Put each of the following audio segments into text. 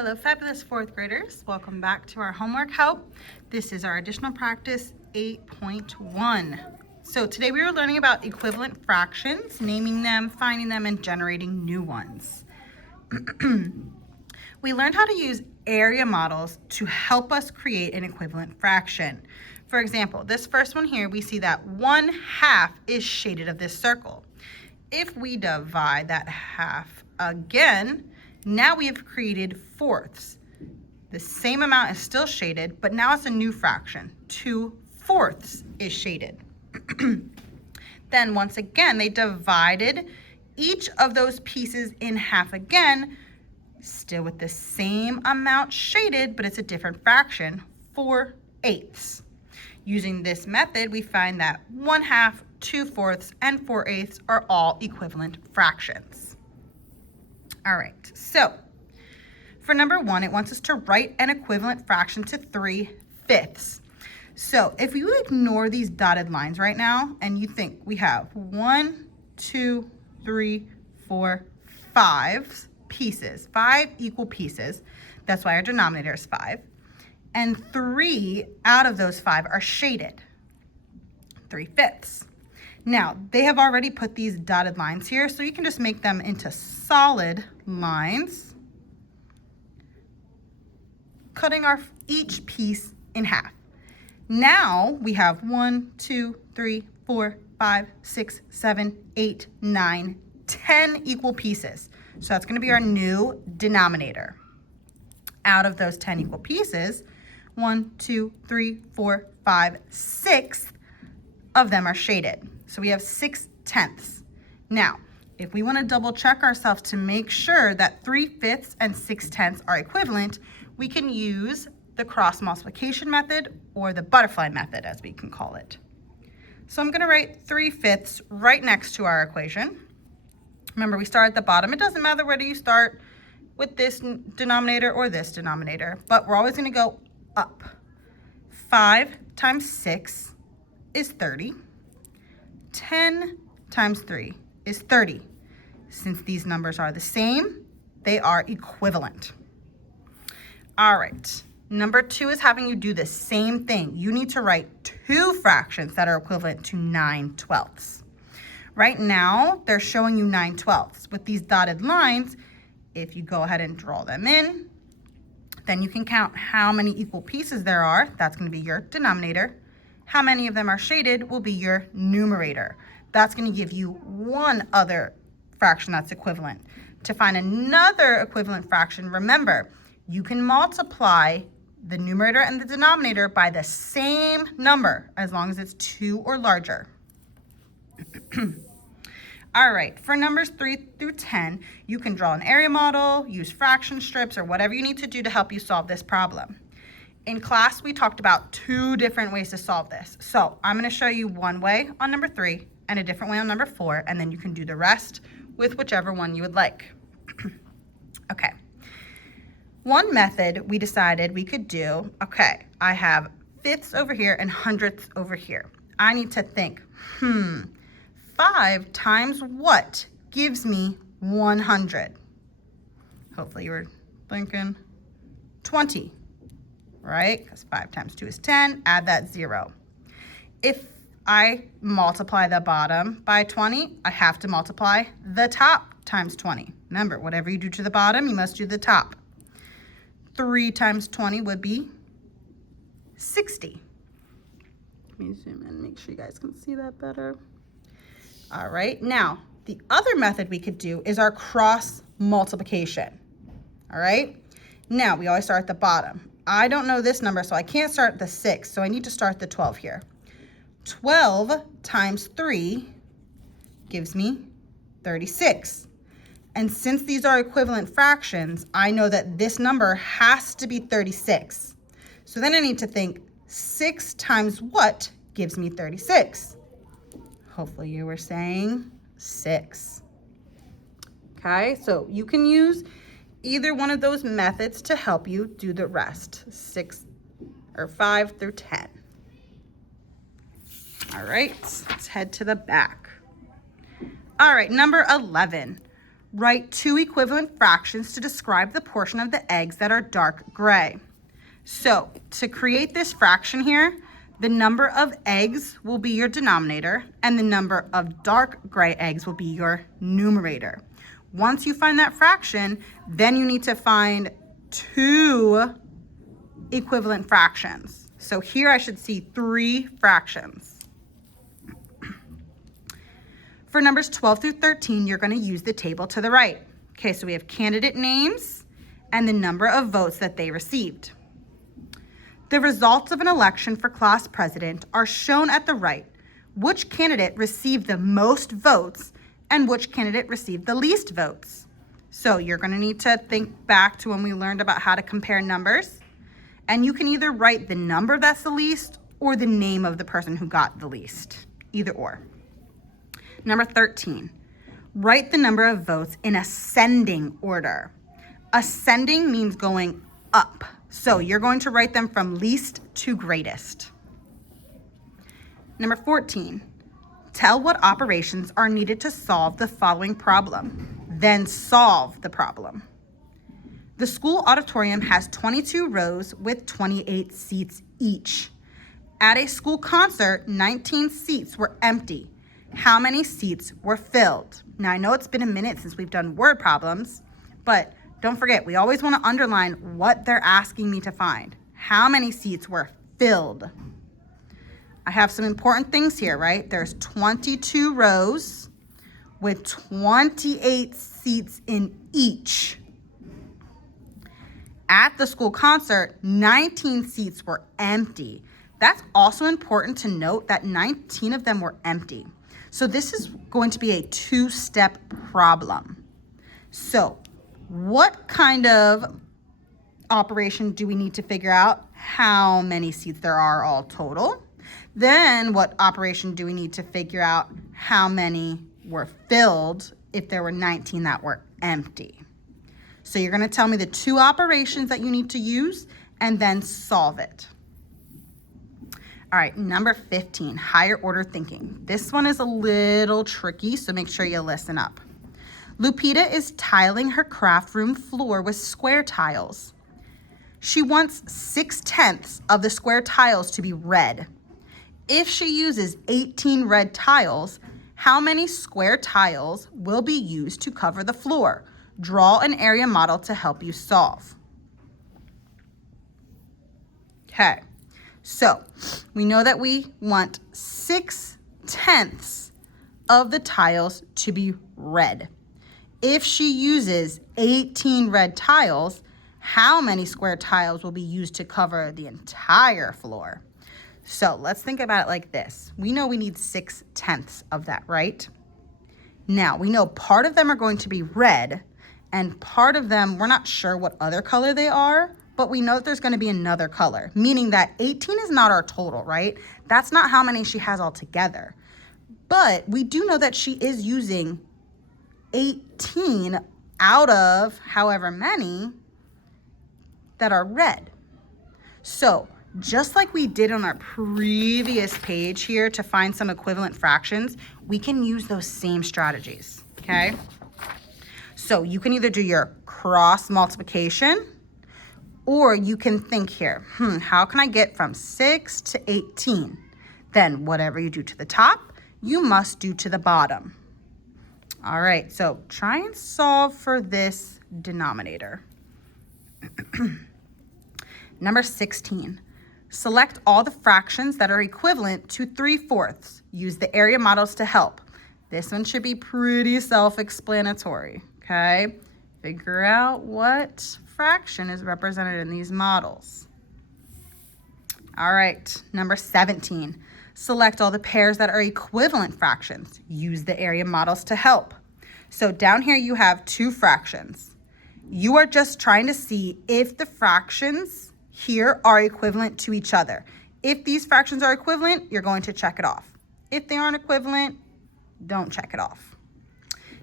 Hello, fabulous fourth graders. Welcome back to our homework help. This is our additional practice 8.1. So today we are learning about equivalent fractions, naming them, finding them, and generating new ones. We learned how to use area models to help us create an equivalent fraction. For example, this first one here, we see that 1/2 is shaded of this circle. If we divide that half again, now we have created fourths. The same amount is still shaded, but now it's a new fraction. 2/4 is shaded. Then once again, they divided each of those pieces in half again, still with the same amount shaded, but it's a different fraction, 4/8. Using this method, we find that 1/2, 2/4, and 4/8 are all equivalent fractions. All right, so for number 1, it wants us to write an equivalent fraction to 3/5. So if you ignore these dotted lines right now and you think we have 1, 2, 3, 4, 5 pieces, 5 equal pieces, that's why our denominator is 5, and 3 out of those 5 are shaded, 3/5. Now, they have already put these dotted lines here, so you can just make them into solid lines, cutting off each piece in half. Now we have 1, 2, 3, 4, 5, 6, 7, 8, 9, 10 equal pieces. So that's going to be our new denominator. Out of those 10 equal pieces, 1, 2, 3, 4, 5, 6 of them are shaded. So we have 6/10. Now, if we want to double check ourselves to make sure that 3/5 and 6/10 are equivalent, we can use the cross multiplication method or the butterfly method, as we can call it. So I'm going to write 3/5 right next to our equation. Remember, we start at the bottom. It doesn't matter whether you start with this denominator or this denominator, but we're always going to go up. 5 times 6 is 30. 10 times 3 is 30. Since these numbers are the same, they are equivalent. All right, number 2 is having you do the same thing. You need to write 2 fractions that are equivalent to 9/12. Right now, they're showing you 9/12. With these dotted lines, if you go ahead and draw them in, then you can count how many equal pieces there are. That's going to be your denominator. How many of them are shaded will be your numerator. That's going to give you one other fraction that's equivalent. To find another equivalent fraction, remember, you can multiply the numerator and the denominator by the same number as long as it's 2 or larger. All right, for numbers 3 through 10, you can draw an area model, use fraction strips, or whatever you need to do to help you solve this problem. In class, we talked about 2 different ways to solve this. So I'm going to show you one way on number 3 and a different way on number 4, and then you can do the rest with whichever one you would like. Okay. One method we decided we could do, okay, I have fifths over here and hundredths over here. I need to think, 5 times what gives me 100? Hopefully you were thinking 20. Right? Because 5 times 2 is 10, add that 0. If I multiply the bottom by 20, I have to multiply the top times 20. Remember, whatever you do to the bottom, you must do the top. 3 times 20 would be 60. Let me zoom in, make sure you guys can see that better. All right, now, the other method we could do is our cross multiplication. All right? Now, we always start at the bottom. I don't know this number, so I can't start at the 6, so I need to start the 12 here. 12 times 3 gives me 36. And since these are equivalent fractions, I know that this number has to be 36. So then I need to think 6 times what gives me 36? Hopefully you were saying 6. Okay, so you can use either one of those methods to help you do the rest, 6 or 5 through 10. All right, let's head to the back. All right, number 11. Write two equivalent fractions to describe the portion of the eggs that are dark gray. So to create this fraction here, the number of eggs will be your denominator and the number of dark gray eggs will be your numerator. Once you find that fraction, then you need to find two equivalent fractions. So here I should see three fractions. For numbers 12 through 13, you're going to use the table to the right. Okay, so we have candidate names and the number of votes that they received. The results of an election for class president are shown at the right. Which candidate received the most votes and which candidate received the least votes? So you're going to need to think back to when we learned about how to compare numbers. And you can either write the number that's the least or the name of the person who got the least, either or. Number 13, write the number of votes in ascending order. Ascending means going up. So you're going to write them from least to greatest. Number 14, tell what operations are needed to solve the following problem. Then solve the problem. The school auditorium has 22 rows with 28 seats each. At a school concert, 19 seats were empty. How many seats were filled? Now, I know it's been a minute since we've done word problems, but don't forget, we always want to underline what they're asking me to find. How many seats were filled? I have some important things here, right? There's 22 rows with 28 seats in each. At the school concert, 19 seats were empty. That's also important to note that 19 of them were empty. So this is going to be a two-step problem. So what kind of operation do we need to figure out? How many seats there are all total? Then what operation do we need to figure out how many were filled if there were 19 that were empty? So you're going to tell me the two operations that you need to use and then solve it. All right, number 15, higher order thinking. This one is a little tricky, so make sure you listen up. Lupita is tiling her craft room floor with square tiles. She wants 6/10 of the square tiles to be red. If she uses 18 red tiles, how many square tiles will be used to cover the floor? Draw an area model to help you solve. Okay. So we know that we want 6/10 of the tiles to be red. If she uses 18 red tiles, how many square tiles will be used to cover the entire floor? So let's think about it like this. We know we need 6/10 of that, right? Now we know part of them are going to be red and part of them, we're not sure what other color they are, but we know that there's going to be another color, meaning that 18 is not our total, right? That's not how many she has altogether. But we do know that she is using 18 out of however many that are red. So just like we did on our previous page here to find some equivalent fractions, we can use those same strategies, okay? So you can either do your cross multiplication, or you can think here, how can I get from 6 to 18? Then whatever you do to the top, you must do to the bottom. All right, so try and solve for this denominator. Number 16, select all the fractions that are equivalent to 3/4. Use the area models to help. This one should be pretty self-explanatory, okay? Figure out what fraction is represented in these models. All right, number 17. Select all the pairs that are equivalent fractions. Use the area models to help. So down here you have two fractions. You are just trying to see if the fractions here are equivalent to each other. If these fractions are equivalent, you're going to check it off. If they aren't equivalent, don't check it off.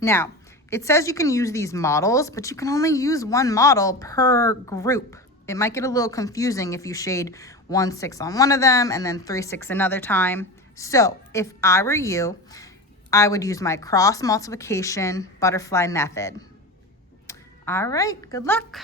Now, it says you can use these models, but you can only use one model per group. It might get a little confusing if you shade 1/6 on one of them and then 3/6 another time. So if I were you, I would use my cross multiplication butterfly method. All right, good luck.